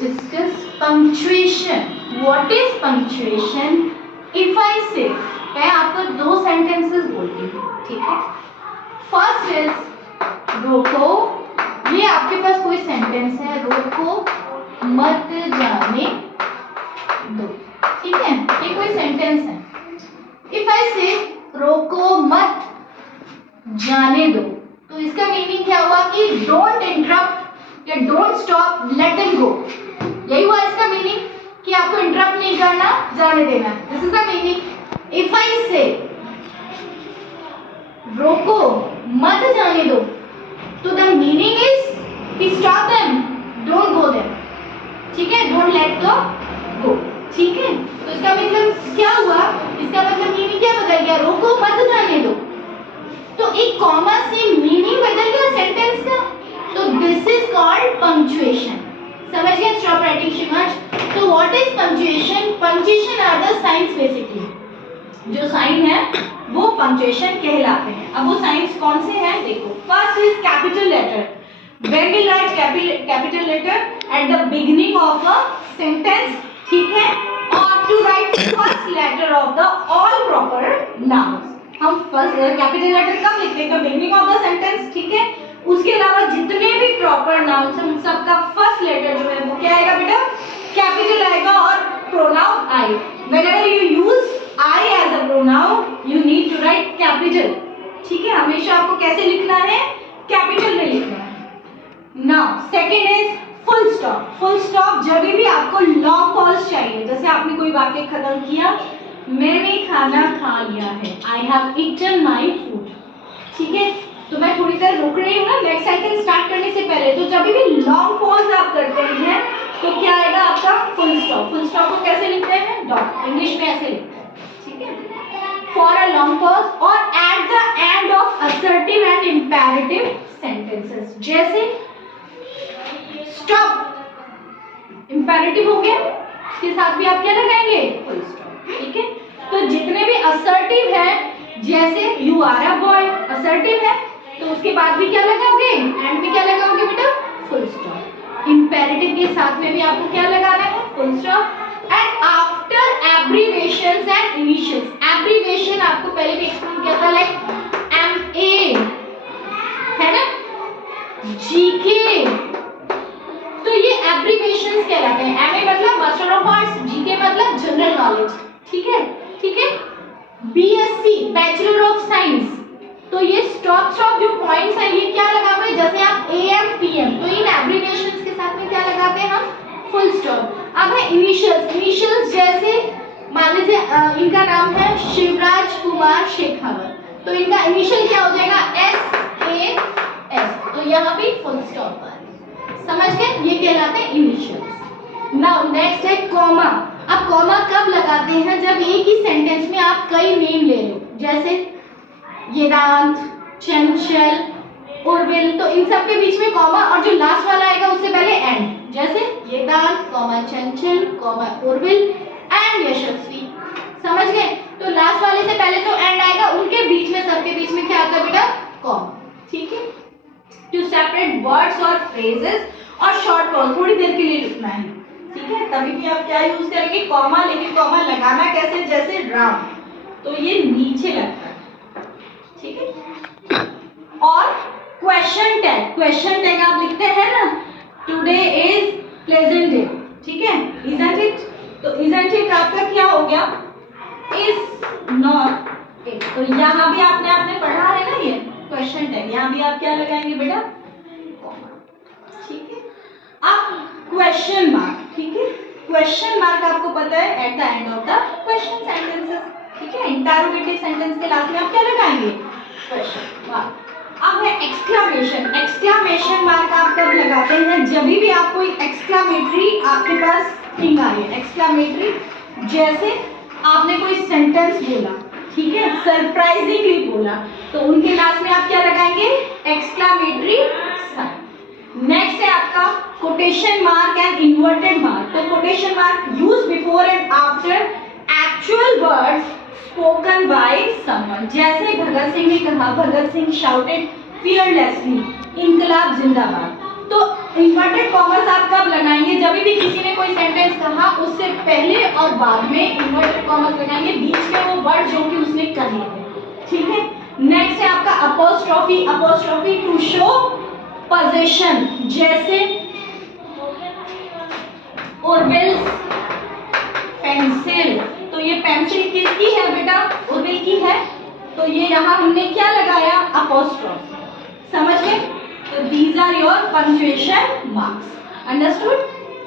discuss punctuation. What is punctuation? If I say, मैं आपको दो sentences बोलती हूँ, ठीक है? First is रोको, ये आपके पास कोई sentence है, रोको मत जाने दो, ठीक है? ये कोई sentence है. If I say रोको मत जाने दो, तो इसका मीनिंग क्या हुआ कि डोंट इंटरप्ट या don't stop, let them go. यही हुआ इसका मीनिंग कि आपको इंटरप्ट नहीं करना, जाने देना. This is the meaning. If I से रोको मत जाने दो, तो द मीनिंग इज कि stop them, don't go them, ठीक है? डोंट लेट दो गो, ठीक है? तो इसका मतलब क्या हुआ, इसका मतलब मीनिंग क्या बदल गया, रोको मत जाने दो. तो एक कॉमा से मीनिंग बदल गया सेंटेंस का. तो दिस इज कॉल्ड पंक्चुएशन. समझ गए? Stop writing Shivansh. तो what is punctuation? Punctuation are the signs basically. जो साइन है वो पंक्चुएशन कहलाते हैं. अब वो साइंस कौन से हैं देखो. First is capital letter. When we write capital letter at the beginning of a sentence, ठीक है? और to write first letter of the all proper nouns. हम फर्स्ट कैपिटल लेटर कब लिखते हैं? बिगिनिंग ऑफ द सेंटेंस, ठीक है? उसके अलावा जितने भी प्रॉपर नाउन्स हैं उन सबका फर्स्ट लेटर जो है वो क्या आएगा बेटा? कैपिटल आएगा. और pronoun I. Whenever you use I as a pronoun you need to write capital, ठीक है? हमेशा आपको कैसे लिखना है? कैपिटल में लिखना है. Now second is full stop. Full stop जब भी आपको लॉन्ग पॉज चाहिए, जैसे आपने कोई वाक्य खत्म किया, मैंने खाना खा लिया है, I have eaten my food, ठीक है? तो मैं थोड़ी देर रुक रही हूँ ना नेक्स्ट सेंटेंस स्टार्ट करने से पहले. तो जब भी लॉन्ग पॉज आप करते हैं तो क्या आएगा आपका? Full stop. फुल स्टॉप को कैसे लिखते हैं? डॉट. इंग्लिश में ऐसे लिखते हैं, ठीक है? फॉर अ लॉन्ग पॉज और at the end of assertive and imperative sentences. जैसे स्टॉप इंपेरेटिव हो गया, इसके साथ भी आप क्या लगाएंगे? फुल स्टॉप, ठीक है? तो जितने भी असर्टिव है, जैसे you are a boy, assertive है, तो उसके बाद भी क्या लगाओगे? एंड में क्या लगाओगे बेटा? Full stop. इंपेरेटिव के साथ में भी आपको क्या लगाना है? Full stop. And after abbreviations and initials. Abbreviation आपको पहले भी एक्सप्लेन किया था, लाइक MA है ना, GK. तो ये एब्रीविएशंस कहलाते हैं. MA मतलब मास्टर ऑफ आर्ट्स, GK मतलब जनरल नॉलेज, ठीक है? ठीक है? BSc bachelor of science. तो ये स्टॉप जो पॉइंट्स हैं ये क्या लगाते हैं? जैसे आप AM PM, तो इन एब्रीविएशंस के साथ में क्या लगाते हैं हम? Full stop. अब है इनिशियल्स. इनिशियल्स जैसे मान लीजिए इनका नाम है शिवराज कुमार शेखावत, तो इनका इनिशियल क्या हो जाएगा? SAS. तो यहाँ भी फुल स्टॉप है. समझ गए? ये कहलाते हैं इनिशियल्स. नाउ नेक्स्ट है कॉमा. अब कॉमा कब लगाते हैं? जब एक ही सेंटेंस में आप कई नेम ले लो, जैसे वेदांत, चंचल, उर्विल, तो इन सब के बीच में कॉमा, और जो लास्ट वाला आएगा उससे पहले एंड. जैसे वेदांत, चंचल, उर्विल एंड यशस्वी. समझ गए? तो लास्ट वाले से पहले तो एंड आएगा, उनके बीच में सबके बीच में क्या आता है बेटा? कॉमा, ठीक है? टू सेपरेट वर्ड्स और फ्रेजेस और शॉर्ट पॉज थोड़ी देर के लिए लिखना है, ठीक है? तभी भी आप क्या यूज करेंगे? कॉमा. लेकिन कॉमा लगाना कैसे? जैसे राम, तो ये नीचे लगता है, ठीक है? और क्वेश्चन टैग. क्वेश्चन टैग आप लिखते हैं ना, टुडे इज प्लेजेंट डे, ठीक है? Isn't it. तो इजंट इट आपका क्या हो गया? Is not it. तो यहाँ भी आपने पढ़ा है ना ये क्वेश्चन टैग. यहाँ भी आप क्या लगाएंगे बेटा? कॉमा, ठीक है? अब क्वेश्चन मार्क, ठीक है? क्वेश्चन मार्क आपको पता है at the end of the question sentences, ठीक है? इंटरोगेटिव सेंटेंस के लास्ट में आप क्या लगाएंगे? Question mark. अब है एक्सक्लेमेशन. एक्सक्लेमेशन मार्क आप कब लगाते हैं? जब भी आप कोई एक्सक्लेमेटरी आपके पास थिंग आ रही है. एक्सक्लेमेटरी जैसे आपने कोई सेंटेंस बोला, ठीक है? सरप्राइजिंगली बोला, तो उनके लास्ट में आप क्या लगाएंगे? Exclamatory sign. नेक्स्ट है आपका quotation mark and inverted mark. तो quotation mark use before and after actual words spoken by someone. जैसे भगत सिंह ने कहा, भगत सिंह शाउटेड फियरलेसली, इनकलाब जिंदाबाद. तो इन्वर्टेड कॉमर्स आप कब लगाएंगे? जब कभी भी किसी ने कोई सेंटेंस कहा उससे पहले और बाद में इन्वर्टेड कॉमर्स लगाएंगे, बीच में वो वर्ड जो कि उसने कर लिए, ठीक है। नेक्स्ट है आपका apostrophe, apostrophe to show position, जैसे ओरवेल्स पेंसिल, तो ये पेंसिल किसकी है बेटा, ओरवेल की है, तो ये यहाँ हमने क्या लगाया, अपोस्ट्रोफी, समझ गए। तो these are your punctuation marks, understood.